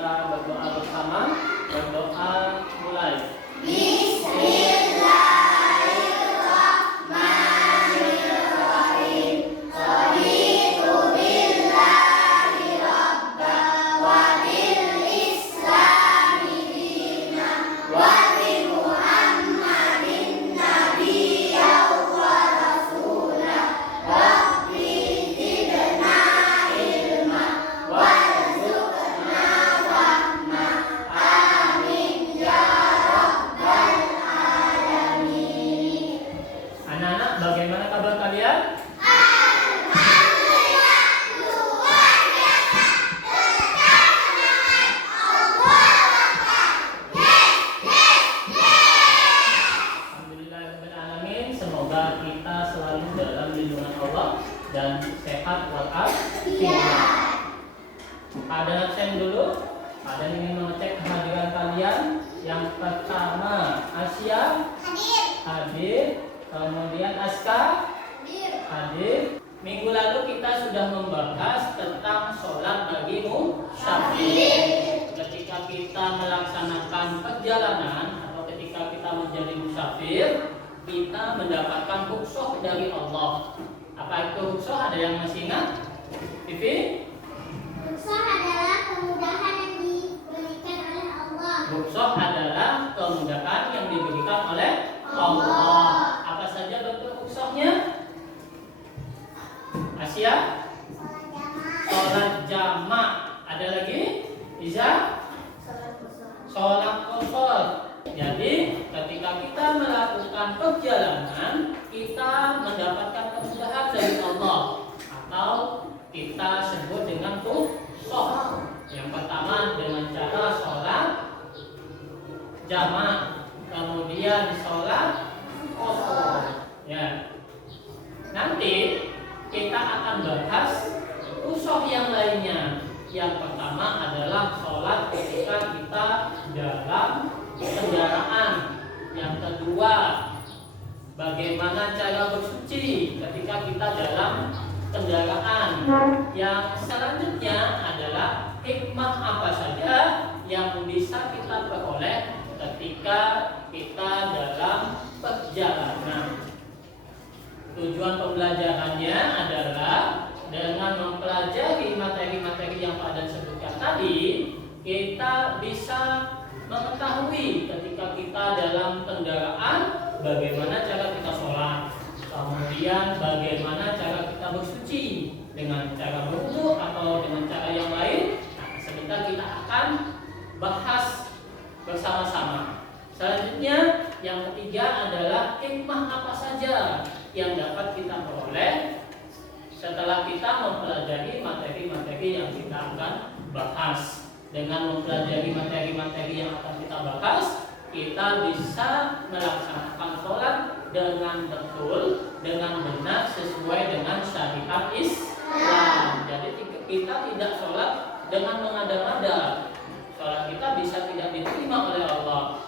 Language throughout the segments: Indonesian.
kita berdoa bersama. Berdoa mulai. Anak-anak, bagaimana kabar kalian? Alhamdulillahirrahmanirrahim. Semoga kita selalu dalam lindungan Allah dan sehat walafiat. Ada absen dulu. Ada yang ingin mengecek kehadiran kalian. Yang pertama, Asia hadir. Kemudian Aska hadir. Minggu lalu kita sudah membahas tentang sholat bagi musafir. Ketika kita melaksanakan perjalanan atau ketika kita menjadi musafir, kita mendapatkan rukhsah dari Allah. Apa itu rukhsah? Ada yang masih ingat? Vivi? Rukhsah adalah kemudahan yang diberikan oleh Allah. Rukhsah adalah kemudahan yang diberikan oleh Allah. Apa saja bentuk rukhsahnya? Asia? Sholat jamak. Ada lagi? Iza? Sholat qashar. Jadi ketika kita melakukan perjalanan, kita mendapatkan kemudahan dari Allah, atau kita sebut dengan rukhsah. Yang pertama dengan cara sholat jamak, kemudian sholat qashar. Ya. Nanti kita akan bahas rukhsah yang lainnya. Yang pertama adalah sholat ketika kita dalam kendaraan. Yang kedua, bagaimana cara bersuci ketika kita dalam kendaraan. Yang selanjutnya adalah hikmah apa saja yang bisa kita peroleh ketika kita dalam perjalanan. Tujuan pembelajarannya adalah dengan mempelajari materi-materi yang Pak Dan sebutkan tadi, kita bisa mengetahui ketika kita dalam kendaraan bagaimana cara kita sholat, kemudian bagaimana cara kita bersuci dengan cara berwudu atau dengan cara yang lain. Nah, sebentar kita akan bahas bersama-sama. Selanjutnya yang ketiga adalah hikmah apa saja yang dapat kita peroleh setelah kita mempelajari materi-materi yang kita akan bahas. Dengan mempelajari materi-materi yang akan kita bahas, kita bisa melaksanakan sholat dengan betul, dengan benar, sesuai dengan syariat Islam. Jadi kita tidak sholat dengan mengada-ngada. Sholat kita bisa tidak diterima oleh Allah.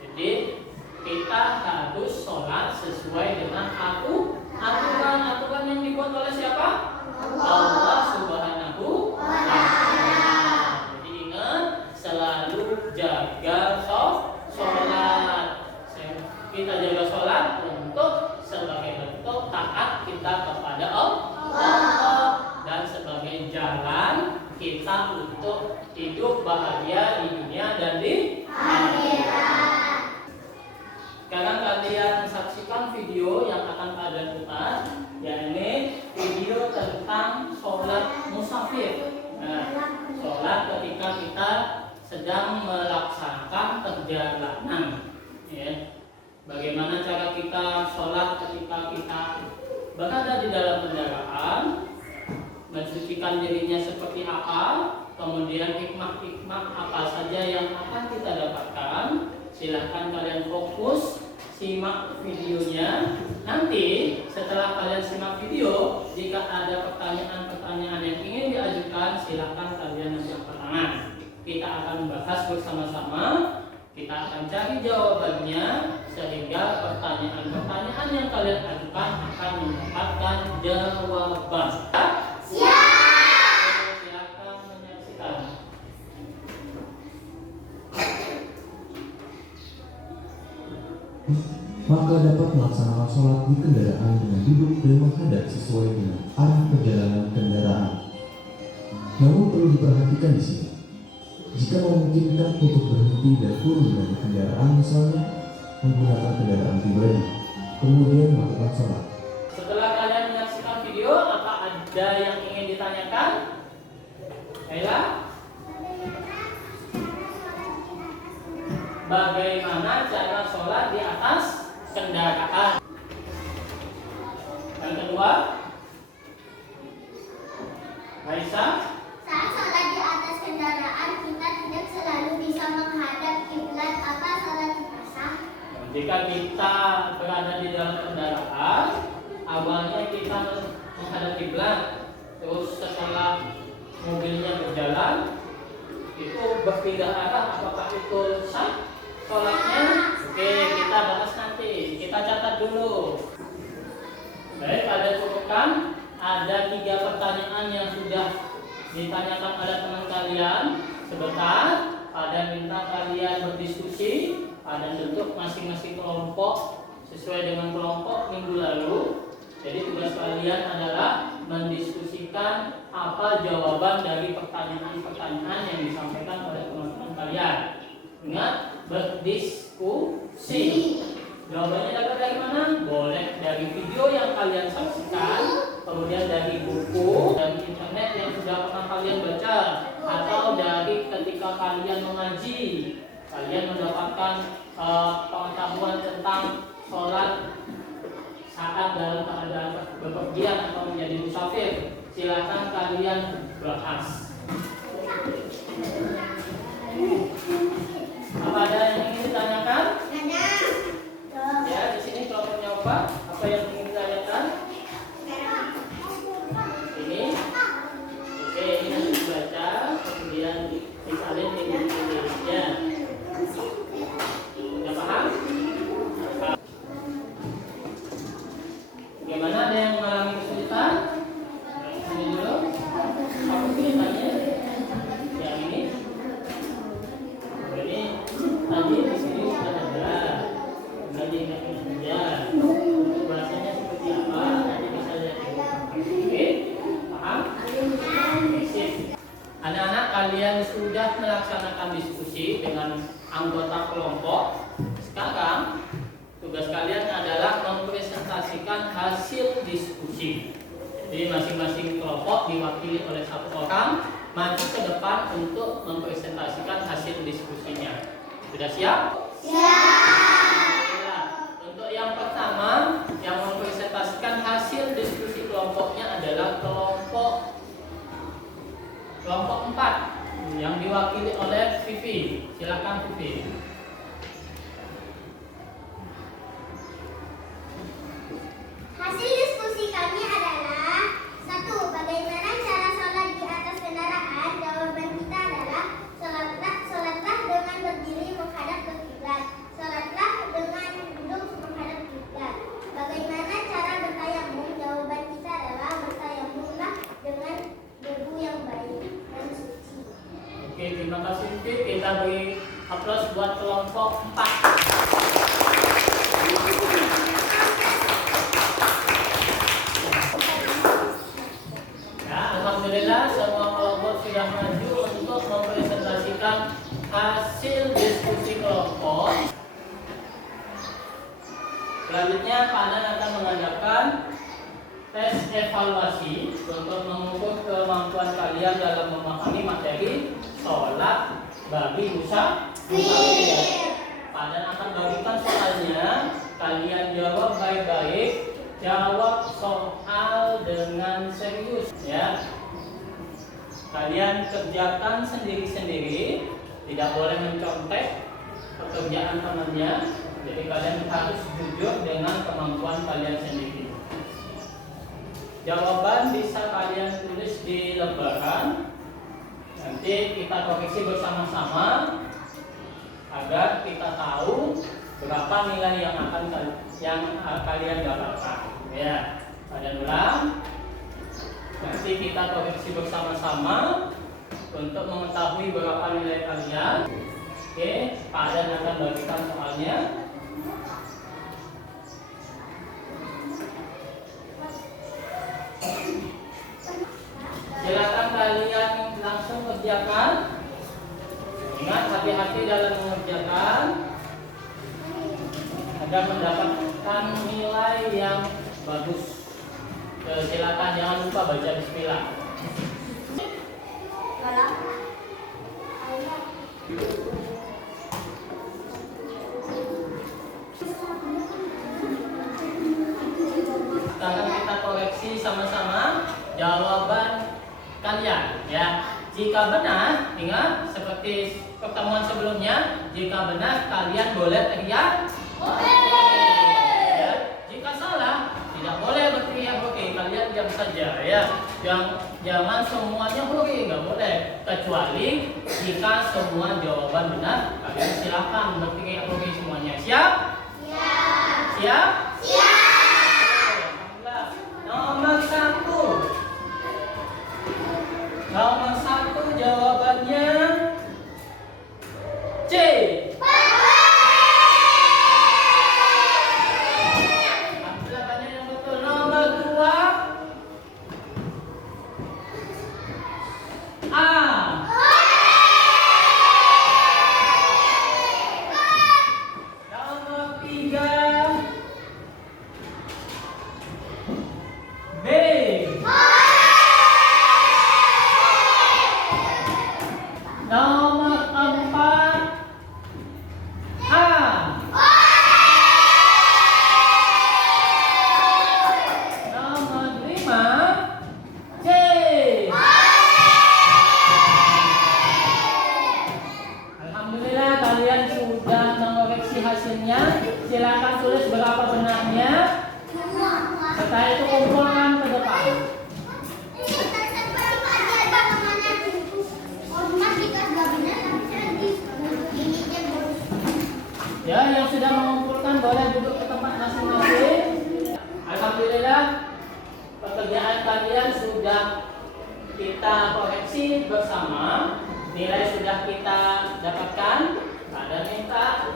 Jadi kita harus sholat sesuai dengan aturan-aturan yang dibuat oleh siapa? Allah Subhanahu wa Ta'ala. Jadi ingat, selalu jaga sholat. Kita jaga sholat untuk sebagai bentuk taat kita kepada Allah dan sebagai jalan kita untuk hidup bahagia di dunia dan di akhirat. Sekarang kalian saksikan video yang akan kalian putar, yakni video tentang sholat musafir. Nah, sholat ketika kita sedang melaksanakan perjalanan. Ya. Bagaimana cara kita sholat ketika kita berada di dalam kendaraan, mensucikan dirinya seperti apa, kemudian hikmah-hikmah apa saja yang akan kita dapatkan. Silahkan kalian fokus simak videonya. Nanti setelah kalian simak video, jika ada pertanyaan-pertanyaan yang ingin diajukan, silahkan kalian angkat tangan. Kita akan membahas bersama-sama. Kita akan cari jawabannya sehingga pertanyaan-pertanyaan yang kalian ajukan akan mendapatkan jawaban. Siap. Silahkan menyaksikan. maka dapat melaksanakan sholat di kendaraan dengan duduk dan menghadap sesuai dengan arah perjalanan kendaraan. Namun perlu diperhatikan di sini, jika memungkinkan untuk berhenti dan turun dari kendaraan, misalnya menggunakan kendaraan pribadi, kemudian melakukan sholat. Setelah kalian menyaksikan video, apa ada yang ingin ditanyakan? Ella? Bagaimana cara sholat di atas kendaraan? Yang kedua, Aisyah? Saat sholat di atas kendaraan, kita tidak selalu bisa menghadap kiblat. Apa sholat kita sah? Jika kita berada di dalam kendaraan, awalnya kita menghadap kiblat, terus setelah mobilnya berjalan, itu berpindah arah, apakah itu sah sholatnya? Oke, kita bahas nanti. Kita catat dulu. Baik, ada cukupkan. Ada 3 pertanyaan yang sudah ditanyakan oleh teman kalian. Sebentar, ada minta kalian berdiskusi. Ada bentuk masing-masing kelompok sesuai dengan kelompok minggu lalu. Jadi tugas kalian adalah mendiskusikan apa jawaban dari pertanyaan-pertanyaan yang disampaikan oleh teman-teman kalian. Ingat, berdiskusi. Jawabannya dapat dari mana? Boleh dari video yang kalian saksikan, kemudian dari buku dan internet yang sudah pernah kalian baca, atau dari ketika kalian mengaji, kalian mendapatkan pengetahuan tentang sholat saat dalam keadaan bepergian atau menjadi musafir. Silakan kalian bahas. Apa ada yang ingin ditanyakan? Ya, di sini kelompoknya apa yang ingin ditanyakan? Ini. Oke, ini nanti dibaca, kemudian disalin di Indonesia. Sudah paham? Bagaimana, ada yang mengalami kesulitan? Ini dulu. Apa kesulitannya? Yang ini. Ini tadi di sini sudah ada. Nanti ingat saja. Bahasanya seperti apa? Nanti bisa lihat. Oke, paham? Sip. Anak-anak, kalian sudah melaksanakan diskusi dengan anggota kelompok. Sekarang tugas kalian adalah mempresentasikan hasil diskusi. Jadi masing-masing kelompok diwakili oleh 1 orang maju ke depan untuk mempresentasikan hasil diskusinya. Sudah siap? Siap. Untuk yang pertama yang mempresentasikan hasil diskusi kelompoknya adalah kelompok 4 yang diwakili oleh Vivi. Silakan Vivi. Hasil diskusi kami adalah 1. Bagaimana cara sholat di atas kendaraan? Jawaban kita adalah sholatlah dengan berdiri menghadap ke kiblat. Sholatlah dengan duduk menghadap kiblat. Bagaimana cara bertayamum? Jawaban kita adalah bertayamumlah dengan debu yang baik dan suci. Oke, terima kasih Vivi. Kita beri aplaus buat kelompok 4. Alhamdulillah, semua kelompok sudah maju untuk mempresentasikan hasil diskusi kelompok. Selanjutnya, Padan akan mengadakan tes evaluasi untuk mengukur kemampuan kalian dalam memahami materi sholat bagi musafir. Padan akan bagikan soalnya, kalian jawab baik-baik. Jawab soal dengan serius, ya. Kalian kerjakan sendiri-sendiri, tidak boleh mencontek pekerjaan temannya. Jadi kalian harus jujur dengan kemampuan kalian sendiri. Jawaban bisa kalian tulis di lembaran. Nanti kita koreksi bersama-sama agar kita tahu berapa nilai yang akan kalian dapatkan. Ya, pada ulang. Nanti kita koreksi bersama-sama untuk mengetahui berapa nilai kalian. Oke, Padan akan bagikan soalnya. hati-hati dalam mengerjakan agar mendapatkan nilai yang bagus. Silakan jangan lupa baca bismillah. Sekarang kita koreksi sama-sama jawaban kalian ya. Jika benar, ingat seperti pertemuan sebelumnya, jika benar kalian boleh teriak oke. Ya. Jika salah, tidak boleh berteriak oke. Kalian diam saja ya. Jangan semuanya oke, nggak boleh. Kecuali jika semua jawaban benar, kalian silakan berteriak oke semuanya. Siap? Siap. Siap? Siap. Nomor satu. Nomor satu jawabannya C. Alhamdulillah banyak yang betul. Nomor dua A. Nomor tiga B. Nomor empat A. Nomor lima C. Alhamdulillah kalian sudah mengoreksi hasilnya. Silakan tulis berapa benarnya. Setelah itu kumpulkan ke depan. Ya, yang sudah mengumpulkan boleh duduk ke tempat masing-masing. Alhamdulillah pekerjaan kalian sudah kita koreksi bersama. Nilai sudah kita dapatkan. Ada minta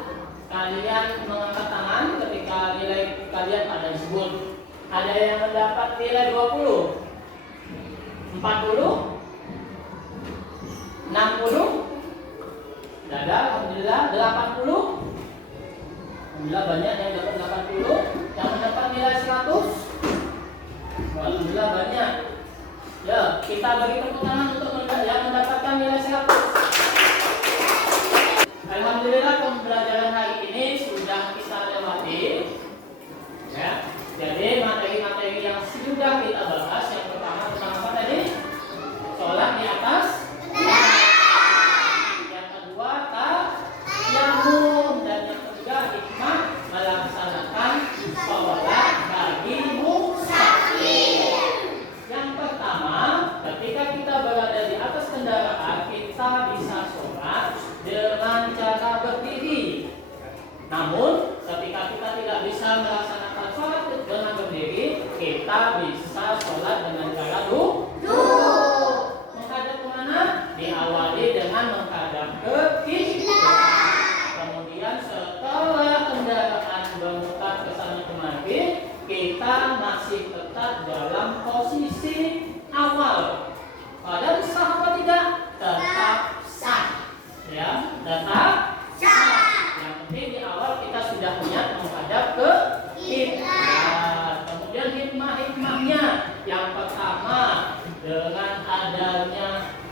kalian mengangkat tangan ketika nilai kalian ada disebut. Ada yang mendapat nilai 20, 40, 60, ada alhamdulillah 80. Alhamdulillah banyak yang dapat 80, yang mendapat nilai 100. Alhamdulillah banyak. Ya, kita bagi tepuk tangan untuk yang mendapatkan nilai 100. Alhamdulillah pembelajaran hari ini sudah kita lewati. Ya. Jadi materi-materi yang sudah kita bahas yang pertama tentang apa tadi? Sholat di atas. Yang kedua tayammum dan yang ketiga hikmah melaksanakan sholat bagi musafir. Yang pertama, ketika kita berada di atas kendaraan, kita bisa sholat dengan cara berdiri. Namun, ketika kita tidak bisa melaksanakan sholat dengan berdiri, kita bisa sholat dengan cara duduk. Menghadap kemana? Diawali dengan menghadap ke kiblat. Kemudian setelah kendaraan bermutar ke sana kemari, kita masih tetap dalam posisi awal. Pada sah apa tidak? Tetap sah. Ya, tetap sah. Yang penting di awal kita sudah niat menghadap ke kiblat. Kemudian hikmah-hikmahnya yang pertama, dengan adanya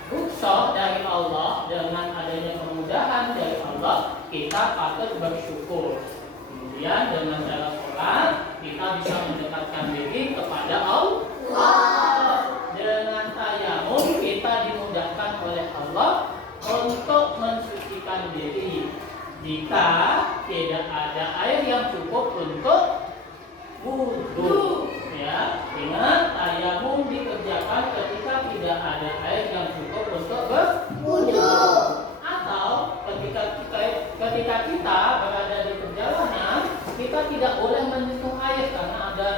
rukhsah dari Allah, dengan adanya kemudahan dari Allah, kita patut bersyukur. Kemudian dengan cara sholat kita bisa mendekatkan diri kepada Allah. Dengan tayammum kita dimudahkan oleh Allah untuk mensucikan diri jika tidak ada air yang cukup untuk wudhu. Ya, ingat tayammum dikerjakan ketika tidak ada air yang cukup untuk berwudhu. Atau ketika kita berada di perjalanan, kita tidak boleh menyentuh air karena ada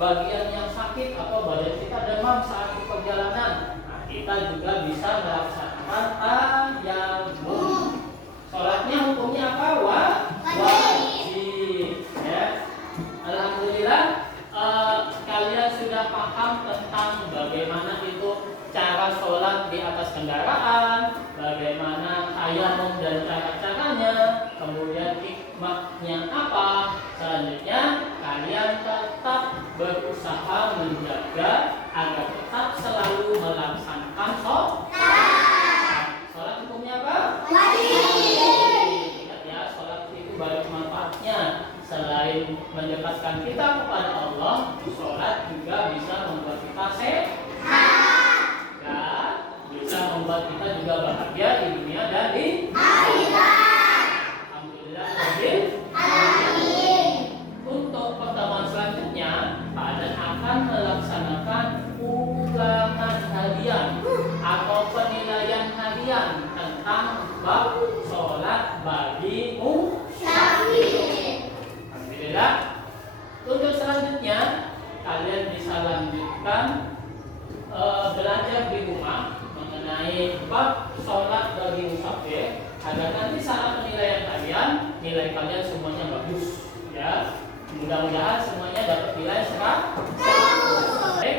bagian yang sakit atau badan kita demam saat di perjalanan. Nah, kita juga bisa melaksanakan tayammum. Sholatnya hukumnya apa? Wajib. Ya. Alhamdulillah kalian sudah paham tentang bagaimana itu cara sholat di atas kendaraan, bagaimana caranya, kemudian hikmahnya apa. Selanjutnya kalian tetap berusaha menjaga agar tetap selalu melaksanakan sholat. Hukumnya apa? Ingat ya, sholat itu banyak manfaatnya. Selain mendekatkan kita kepada Allah, sholat juga bisa membuat kita sehat dan bisa membuat kita juga bahagia di dunia dan di akhirat. Alhamdulillah. Untuk pertemuan selanjutnya, kalian akan melaksanakan ulangan harian atau penilaian harian tentang bab sholat bagi musafir. Alhamdulillah. Untuk selanjutnya, kalian bisa lanjutkan belajar di rumah mengenai bab sholat bagi musafir agar nanti saat penilaian kalian, nilai kalian semuanya bagus. Ya, mudah-mudahan semuanya dapat nilai 100. Baik,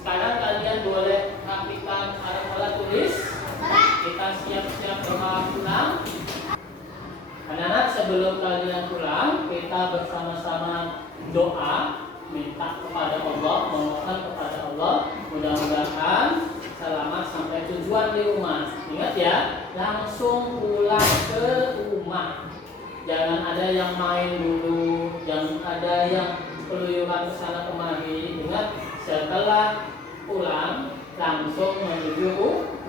sekarang kalian boleh rapikan alat tulis. Kita siap-siap pulang. Anak-anak, sebelum kalian pulang, kita bersama-sama doa, minta kepada Allah, memohon kepada Allah, mudah-mudahan selamat sampai tujuan di rumah. Ingat ya, langsung pulang ke rumah. Jangan ada yang main dulu, jangan ada yang keluyuran kesana kemari. Ingat, setelah pulang langsung menuju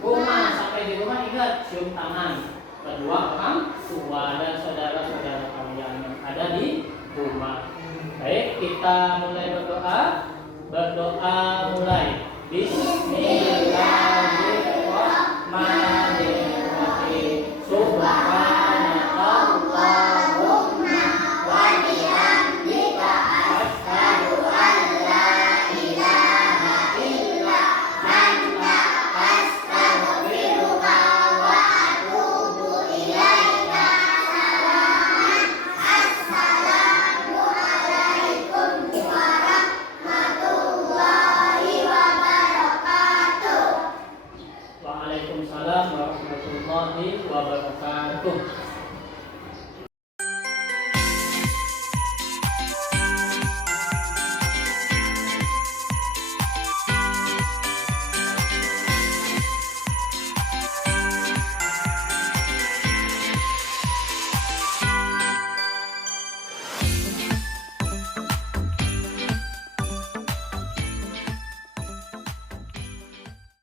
rumah. Sampai di rumah ingat cium tangan kedua orang tua dan saudara-saudara kalian yang ada di rumah. Baik, kita mulai berdoa. Berdoa mulai. Bismillah.